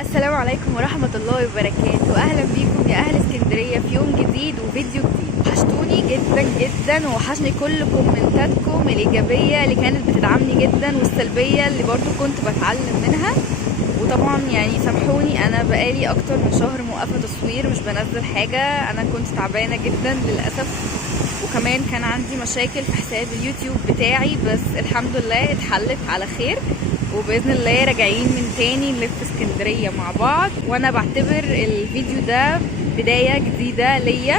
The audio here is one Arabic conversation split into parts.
السلام عليكم ورحمة الله وبركاته. أهلا بيكم يا أهل اسكندرية في يوم جديد وفيديو جديد. وحشتوني جدا جدا ووحشني كل كومنتاتكم الإيجابية اللي كانت بتدعمني جدا والسلبية اللي برضو كنت بتعلم منها. وطبعا يعني سامحوني، أنا بقالي أكتر من شهر موقفة تصوير، مش بنزل حاجة. أنا كنت تعبانة جدا للأسف، وكمان كان عندي مشاكل في حساب اليوتيوب بتاعي، بس الحمد لله اتحلت على خير، وباذن الله راجعين من تاني نلف اسكندريه مع بعض. وانا بعتبر الفيديو ده بدايه جديده ليا،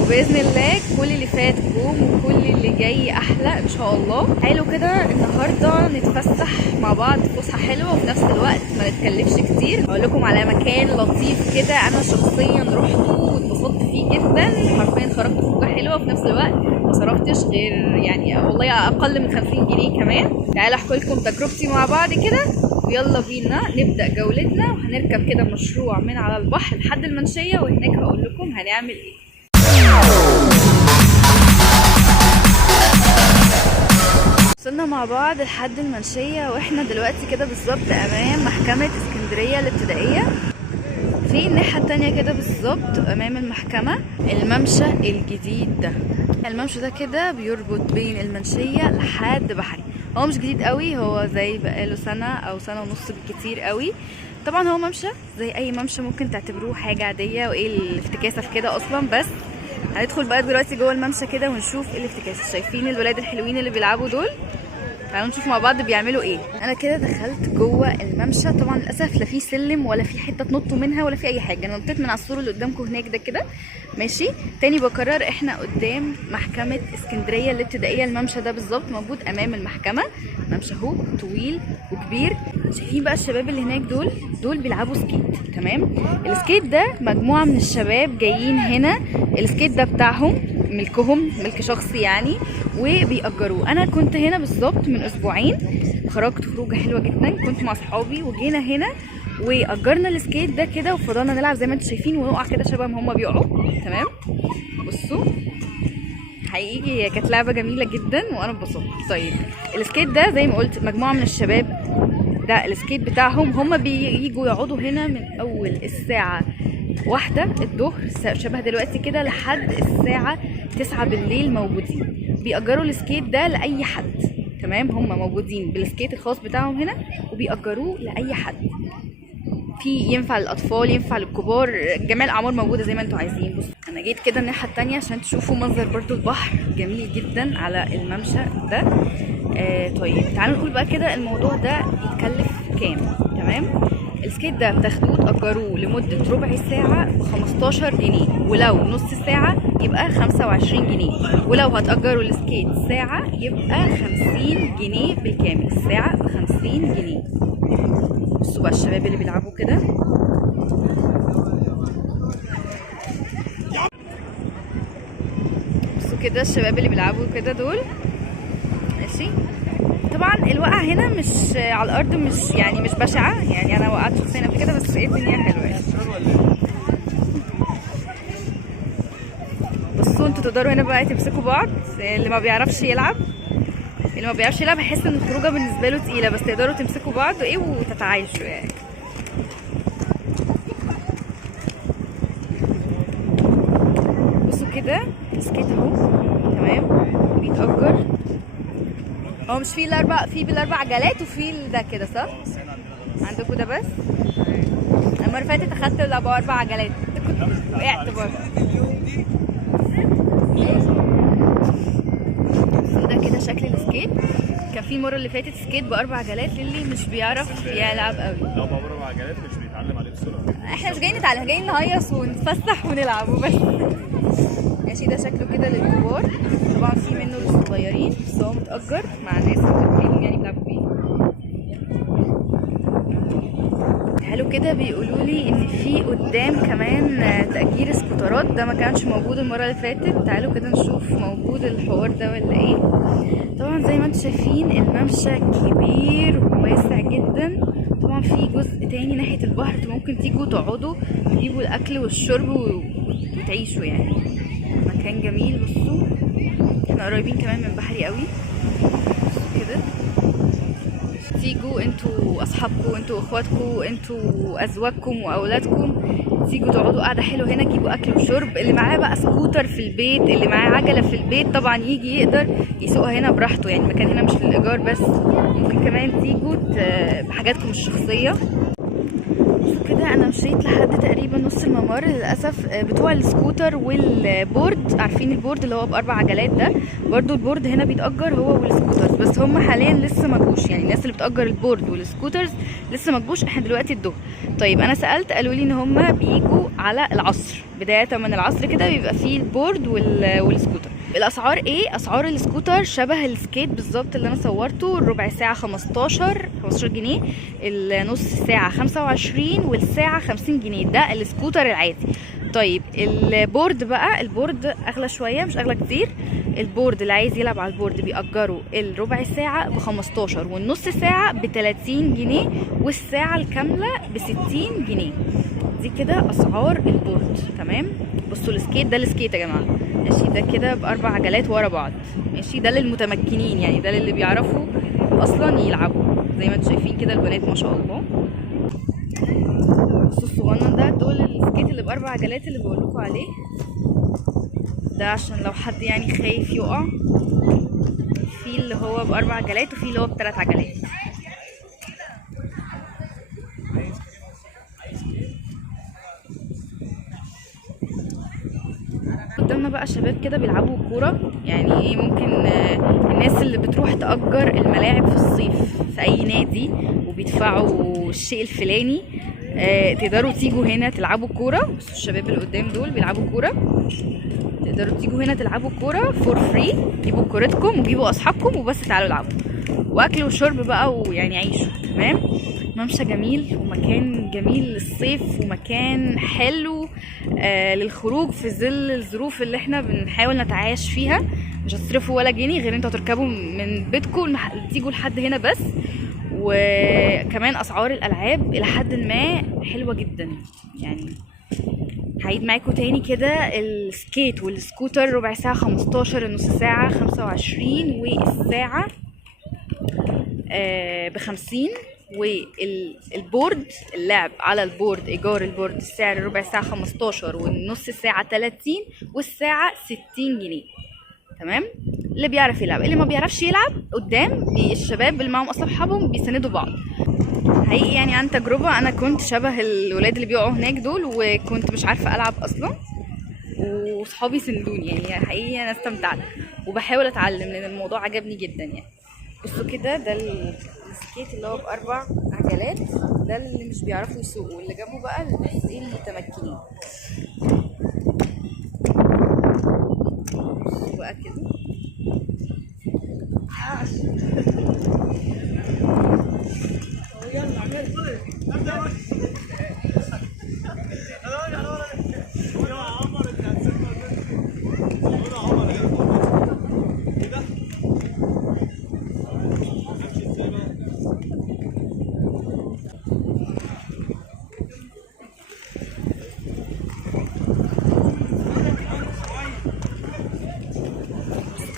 وباذن الله كل اللي فات كوم وكل اللي جاي احلى ان شاء الله. حلو كده النهارده نتفسح مع بعض فسحه حلوه وفي نفس الوقت ما نتكلفش كتير. هقول لكم على مكان لطيف كده انا شخصيا رحته واتبسطت فيه جدا، حرفيا خرجت خروجه حلوه وفي نفس الوقت ما صرفتش غير يعني والله اقل من 50 جنيه كمان. تعالوا احكي لكم تجربتي مع بعض كده، ويلا بينا نبدا جولتنا. وهنركب كده مشروع من على البحر لحد المنشيه، وهناك هقول لكم هنعمل ايه. وصلنا مع بعض لحد المنشيه، واحنا دلوقتي كده بالظبط امام محكمه اسكندريه الابتدائيه. في الناحيه التانية كده بالظبط امام المحكمه الممشى الجديد ده. الممشى ده كده بيربط بين المنشيه لحد بحري. هو مش جديد قوي، هو زي بقاله سنه او سنه ونص بالكتير قوي. طبعا هو ممشى زي اي ممشى، ممكن تعتبروه حاجه عاديه، وايه الافتكاسه في كده اصلا. بس هندخل بقى دلوقتي جوه الممشى كده ونشوف ايه الافتكاسه. شايفين الولاد الحلوين اللي بيلعبوا دول؟ تعالوا نشوف مع بعض بيعملوا ايه. انا كده دخلت جوه الممشى، طبعا للاسف لا في سلم ولا في حته تنطوا منها ولا في اي حاجه. انا نطيت من على السور اللي قدامكم هناك ده كده ماشي. تاني بكرر، احنا قدام محكمه اسكندريه الابتدائيه. الممشى ده بالظبط موجود امام المحكمه. ممشى اهو طويل وكبير. شايفين بقى الشباب اللي هناك دول بيلعبوا سكيت. تمام، السكيت ده مجموعه من الشباب جايين هنا. السكيت ده بتاعهم، ملكهم، ملك شخصي يعني، وبيأجروه. انا كنت هنا بالظبط من اسبوعين، خرجت خروجه حلوه جدا، كنت مع اصحابي وجينا هنا واجرنا السكيت ده كده، وفضلنا نلعب زي ما انتم شايفين ونقع كده شبه ما هم بيقعوا. تمام، بصوا حقيقي هي كانت لعبه جميله جدا وانا اتبسطت. طيب السكيت ده زي ما قلت مجموعه من الشباب، ده السكيت بتاعهم. هم بييجوا يقعدوا هنا من اول الساعه 1 الظهر شبه دلوقتي كده لحد الساعه 9 بالليل موجودين. بيأجروا السكيت ده لأي حد. تمام، هم موجودين بالسكيت الخاص بتاعهم هنا وبيأجروه لأي حد. في ينفع للأطفال، ينفع للكبار، جميع الأعمار موجودة زي ما انتوا عايزين. بص أنا جيت كده الناحية التانية عشان تشوفوا منظر برضو البحر جميل جدا على الممشى ده. طيب تعالوا نقول بقى كده الموضوع ده يتكلف كام. تمام، السكيت ده بتاخدوه تأجروه لمدة ربع ساعة ب15 جنيه، ولو نص ساعة يبقى 25 جنيه، ولو هتأجروا السكيت ساعة يبقى 50 جنيه بالكامل. الساعة ب50 جنيه. بصوا بقى الشباب اللي بيلعبوا كده. بصوا كده الشباب اللي بيلعبوا كده دول ماشي. طبعا الوقعة هنا مش على الارض، مش بشعة يعني. انا وقعت شخصيا قبل كده، بس ايه الدنيا حلوة يعني. بصوا انتوا تقدروا هنا بقى تمسكوا بعض. اللي ما بيعرفش يلعب هيحس ان الخروجه بالنسبه له تقيله، بس تقدروا تمسكوا بعض وايه وتتعايشوا يعني. بصوا كده السكيت اهو. تمام، بيتأجر. هو مش فيه بالاربع عجلات، وفي ده كده صح؟ عندكم ده بس؟ المره اللي فاتت اخدت ابو 4 عجلات، كنت وقعت برضه. ده كده شكل السكيت. كان في المره اللي فاتت سكيت ب4 عجلات للي مش بيعرف يلعب قوي. لو ب4 عجلات مش بيتعلم عليه بسرعه. احنا مش جايين نتعلم، جايين نهيص ونتفسح ونلعب وبس. ماشي، ده شكله كده للكبار. طبعا في منه للصغيرين، بس هو متأجر مع ناس متأجرين يعني بيلعبوا بيه. حلو كده. بيقولوا لي ان في قدام كمان تأجير سكوترات، ده ما كانش موجود المره اللي فاتت. تعالوا كده نشوف موجود الحوار ده ولا ايه. طبعا زي ما انتم شايفين الممشى كبير وواسع جدا. طبعا في جزء تاني ناحيه البحر، ممكن تيجوا تقعدوا تجيبوا الاكل والشرب وتعيشوا يعني. مكان جميل. بصوا احنا قريبين كمان من بحري قوي. بصوا كده تيجوا انتوا اصحابكم، انتوا اخواتكم، انتوا ازواجكم واولادكم، تيجوا تقعدوا قاعده حلوه هنا، تجيبوا اكل وشرب. اللي معاه بقى سكوتر في البيت، اللي معاه عجله في البيت، طبعا يجي يقدر يسوقها هنا براحته. يعني المكان هنا مش للايجار بس، ممكن كمان تيجوا بحاجاتكم الشخصيه. كده انا مشيت لحد تقريبا نص الممر. للاسف بتوع السكوتر والبورد، عارفين البورد اللي هو ب4 عجلات ده، برضو البورد هنا بيتأجر هو والسكوترز، بس هم حاليا لسه ما جوش. يعني الناس اللي بتأجر البورد والسكوترز لسه ما جوش، احنا دلوقتي الظهر. طيب انا سألت، قالوا لي ان هم بيجوا على العصر، بداية من العصر كده بيبقى فيه البورد والسكوتر. الاسعار ايه؟ اسعار السكوتر شبه السكيت بالظبط اللي انا صورته، الربع ساعه 15 جنيه، النص ساعه 25، والساعه 50 جنيه. ده السكوتر العادي. طيب البورد بقى، البورد اغلى شويه، مش اغلى كتير. البورد اللي عايز يلعب على البورد بيأجروا الربع ساعه ب15، والنص ساعه ب30 جنيه، والساعه الكامله ب60 جنيه. دي كده اسعار البورد. تمام. بصوا السكيت ده، السكيت يا جماعه ماشي، ده كده ب4 عجلات ورا بعض ماشي. ده للمتمكنين، يعني ده اللي بيعرفوا اصلا يلعبوا. زي ما انتم شايفين كده البنات ما شاء الله. بصوا الصغنن ده، دول السكيت اللي ب4 عجلات اللي بقول لكم عليه ده، عشان لو حد يعني خايف يقع. في اللي هو ب4 عجلات، وفي اللي هو ب3 عجلات. قدامنا بقى شباب كده بيلعبوا كورة. يعني ايه، ممكن الناس اللي بتروح تأجر الملاعب في الصيف في اي نادي وبيدفعوا الشيء الفلاني، تقدروا تيجوا هنا تلعبوا كورة. بصوا الشباب اللي قدام دول بيلعبوا كورة، تقدروا تيجوا هنا تلعبوا كورة فور فري. جيبوا كورتكم وجيبوا اصحابكم وبس، تعالوا العبوا، واكل وشرب بقى، ويعني عيشوا. تمام. ممشى جميل ومكان جميل للصيف، ومكان حلو للخروج في ظل الظروف اللي احنا بنحاول نتعايش فيها. مش هتصرفوا ولا جنيه غير انتوا هتركبوا من بيتكم تيجوا لحد هنا بس. وكمان اسعار الالعاب الى حد ما حلوه جدا. يعني هعيد معاكم تاني كده، السكيت والسكوتر ربع ساعه 15، النص ساعه 25، والساعه ب50. والبورد، اللعب على البورد، ايجار البورد، السعر ربع ساعه 15، والنص ساعه 30، والساعه 60 جنيه. تمام. اللي بيعرف يلعب، اللي ما بيعرفش يلعب قدام الشباب اللي معاهم اصحابهم بيساندوا بعض. حقيقي يعني عن تجربه، انا كنت شبه الولاد اللي بيقعوا هناك دول، وكنت مش عارفه العب اصلا، وصحابي سندوني. يعني حقيقي انا استمتعت وبحاول اتعلم، لان الموضوع عجبني جدا. يعني بصوا كده، ده السكيت اللي هو ب4 عجلات، ده اللي مش بيعرفوا يسوقوا، واللي جنبه بقى الناس المتمكنين. بصوا بقى كده.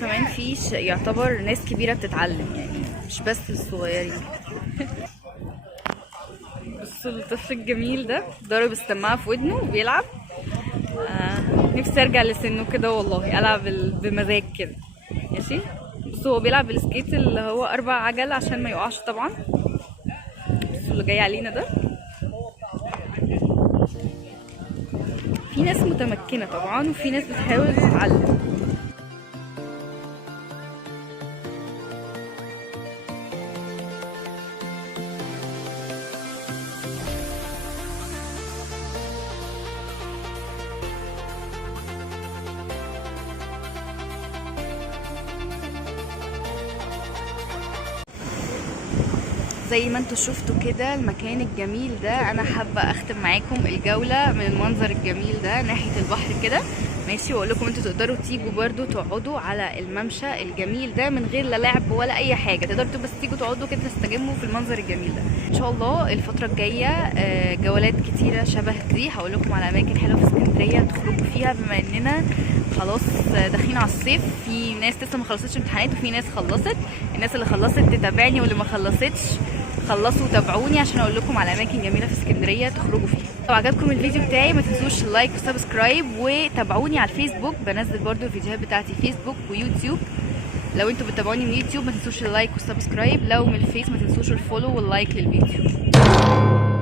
كمان في يعتبر ناس كبيرة بتتعلم، يعني مش بس الصغيرين. بصوا الطفل الجميل ده ضارب السماعة في ودنه وبيلعب. نفسي ارجع لسنه كده والله، العب بمزاج كده ماشي. بصوا هو بيلعب بالسكيت اللي هو 4 عجل عشان ما يقعش طبعا. بصوا اللي جاي علينا ده، في ناس متمكنة طبعا، وفي ناس بتحاول تتعلم. زي ما انتوا شفتوا كده المكان الجميل ده، انا حابه اختم معاكم الجوله من المنظر الجميل ده ناحيه البحر كده ماشي. واقول لكم انتوا تقدروا تيجوا برضو تقعدوا على الممشى الجميل ده من غير لا لعب ولا اي حاجه، تقدروا بس تيجوا تقعدوا كده تستجموا في المنظر الجميل ده. ان شاء الله الفتره الجايه جولات كتيره شبه دي، هقول لكم على اماكن حلوه في اسكندريه تخرجوا فيها، بما اننا خلاص داخلين على الصيف. في ناس لسه ما خلصتش امتحانات وفي ناس خلصت. الناس اللي خلصت تتابعني واللي ما خلصتش خلصوا تابعوني عشان اقول لكم على اماكن جميله في اسكندريه تخرجوا فيها. لو عجبكم الفيديو بتاعي ما تنسوش اللايك وسبسكرايب، وتابعوني على الفيسبوك، بنزل برضو الفيديوهات بتاعتي فيسبوك ويوتيوب. لو انتوا بتتابعوني من يوتيوب ما تنسوش اللايك والسبسكرايب، لو من الفيس ما تنسوش الفولو واللايك للفيديو.